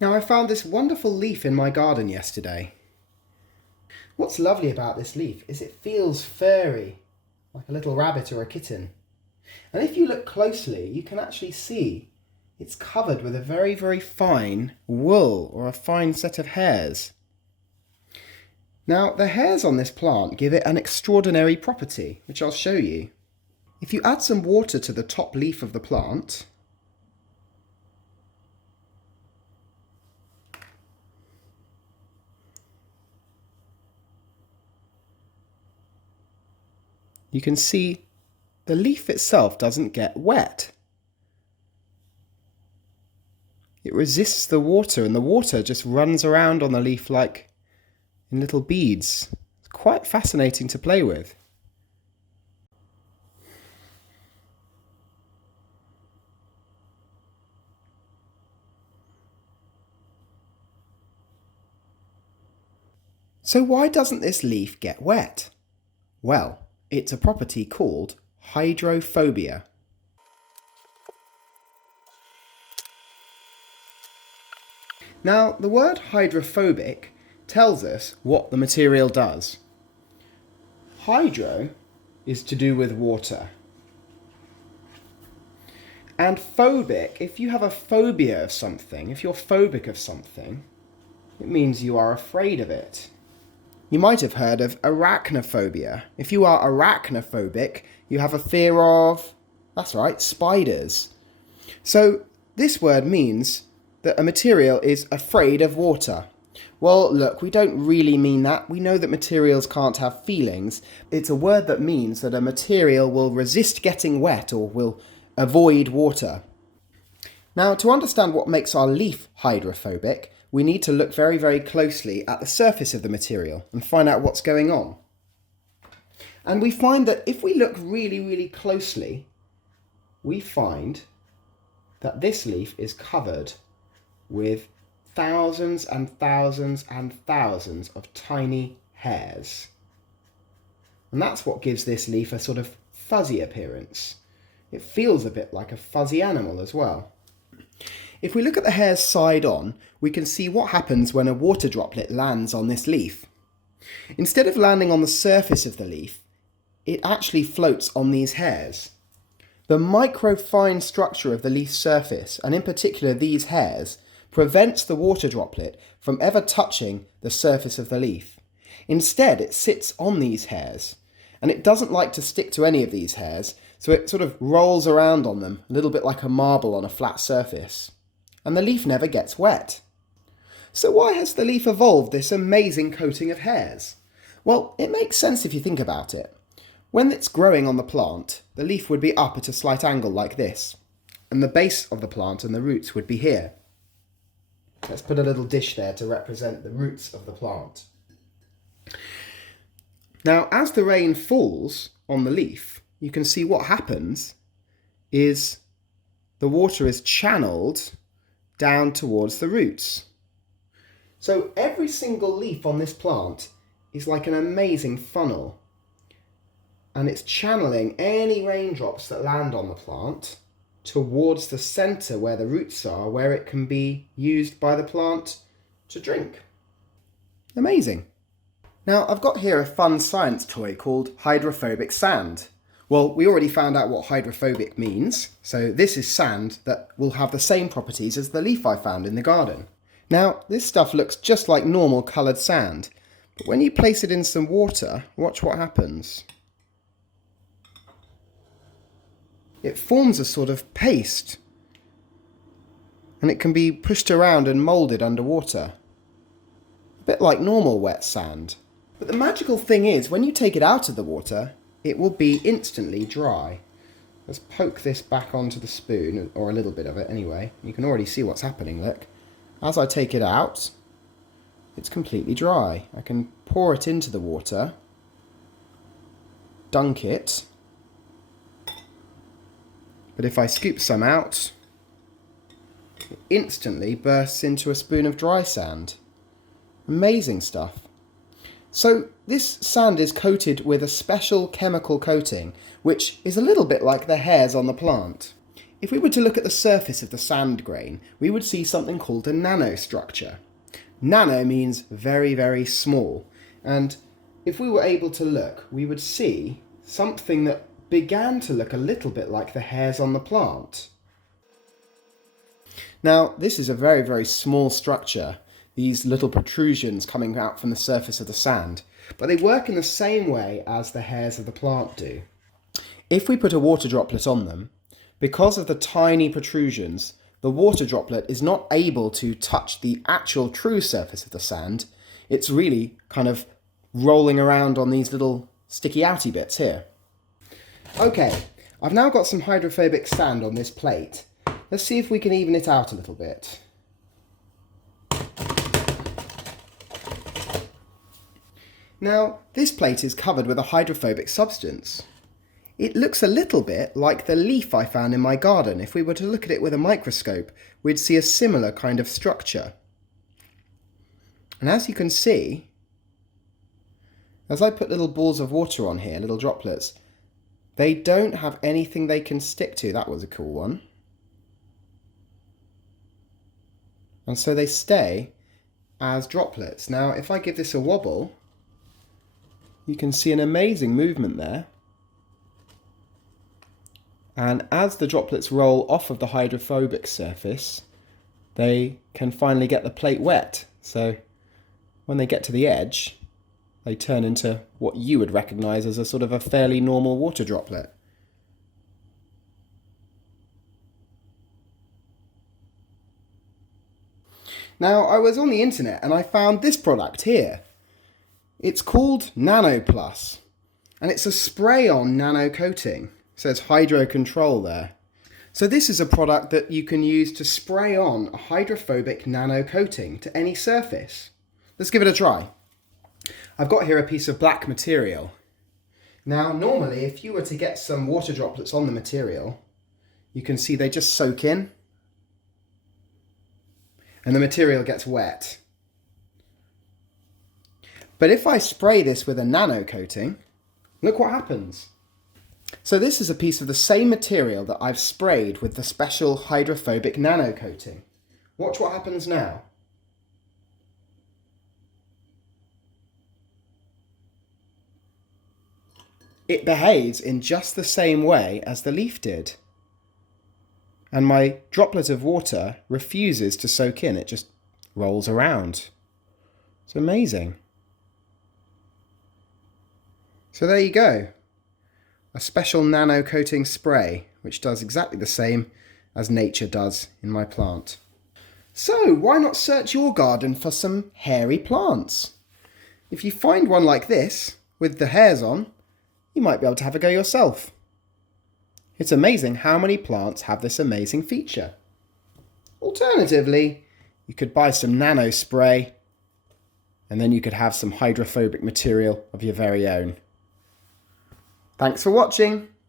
Now I found this wonderful leaf in my garden yesterday. What's lovely about this leaf is it feels furry, like a little rabbit or a kitten. And if you look closely, you can actually see it's covered with a very, very fine wool or a fine set of hairs. Now, the hairs on this plant give it an extraordinary property, which I'll show you. If you add some water to the top leaf of the plant, you can see the leaf itself doesn't get wet. It resists the water, and the water just runs around on the leaf like in little beads. It's quite fascinating to play with. So why doesn't this leaf get wet? Well, it's a property called hydrophobia. Now, the word hydrophobic tells us what the material does. Hydro is to do with water. And phobic, if you have a phobia of something, if you're phobic of something, it means you are afraid of it. You might have heard of arachnophobia. If you are arachnophobic, you have a fear of, that's right, spiders. So this word means that a material is afraid of water. Well, look, we don't really mean that. We know that materials can't have feelings. It's a word that means that a material will resist getting wet or will avoid water. Now, to understand what makes our leaf hydrophobic, we need to look very, very closely at the surface of the material and find out what's going on. And we find that if we look really, really closely, we find that this leaf is covered with thousands and thousands and thousands of tiny hairs. And that's what gives this leaf a sort of fuzzy appearance. It feels a bit like a fuzzy animal as well. If we look at the hairs side on, we can see what happens when a water droplet lands on this leaf. Instead of landing on the surface of the leaf, it actually floats on these hairs. The microfine structure of the leaf surface, and in particular these hairs, prevents the water droplet from ever touching the surface of the leaf. Instead, it sits on these hairs, and it doesn't like to stick to any of these hairs, so it sort of rolls around on them, a little bit like a marble on a flat surface. And the leaf never gets wet. So why has the leaf evolved this amazing coating of hairs? Well, it makes sense if you think about it. When it's growing on the plant, the leaf would be up at a slight angle like this, and the base of the plant and the roots would be here. Let's put a little dish there to represent the roots of the plant. Now, as the rain falls on the leaf, you can see what happens is the water is channeled down towards the roots. So every single leaf on this plant is like an amazing funnel, and it's channeling any raindrops that land on the plant towards the centre where the roots are, where it can be used by the plant to drink. Amazing. Now, I've got here a fun science toy called hydrophobic sand. Well, we already found out what hydrophobic means, so this is sand that will have the same properties as the leaf I found in the garden. Now, this stuff looks just like normal coloured sand, but when you place it in some water, watch what happens. It forms a sort of paste, and it can be pushed around and moulded underwater. A bit like normal wet sand. But the magical thing is, when you take it out of the water, it will be instantly dry. Let's poke this back onto the spoon, or a little bit of it anyway. You can already see what's happening, look. As I take it out, it's completely dry. I can pour it into the water, dunk it, but if I scoop some out, it instantly bursts into a spoon of dry sand. Amazing stuff. So this sand is coated with a special chemical coating, which is a little bit like the hairs on the plant. If we were to look at the surface of the sand grain, we would see something called a nanostructure. Nano means very, very small, and if we were able to look, we would see something that began to look a little bit like the hairs on the plant. Now, this is a very, very small structure, these little protrusions coming out from the surface of the sand, but they work in the same way as the hairs of the plant do. If we put a water droplet on them, because of the tiny protrusions, the water droplet is not able to touch the actual true surface of the sand. It's really kind of rolling around on these little sticky outy bits here. Okay, I've now got some hydrophobic sand on this plate. Let's see if we can even it out a little bit. Now, this plate is covered with a hydrophobic substance. It looks a little bit like the leaf I found in my garden. If we were to look at it with a microscope, we'd see a similar kind of structure. And as you can see, as I put little balls of water on here, little droplets, they don't have anything they can stick to. That was a cool one. And so they stay as droplets. Now, if I give this a wobble, you can see an amazing movement there. And as the droplets roll off of the hydrophobic surface, they can finally get the plate wet. So when they get to the edge, they turn into what you would recognise as a sort of a fairly normal water droplet. Now, I was on the internet and I found this product here. It's called Nano Plus, and it's a spray-on nano coating. It says Hydro Control there. So this is a product that you can use to spray on a hydrophobic nano coating to any surface. Let's give it a try. I've got here a piece of black material. Now, normally, if you were to get some water droplets on the material, you can see they just soak in, and the material gets wet. But if I spray this with a nano coating, look what happens. So this is a piece of the same material that I've sprayed with the special hydrophobic nano coating. Watch what happens now. It behaves in just the same way as the leaf did. And my droplet of water refuses to soak in, it just rolls around. It's amazing. So there you go. A special nano coating spray, which does exactly the same as nature does in my plant. So why not search your garden for some hairy plants? If you find one like this, with the hairs on, you might be able to have a go yourself. It's amazing how many plants have this amazing feature. Alternatively, you could buy some nano spray, and then you could have some hydrophobic material of your very own. Thanks for watching.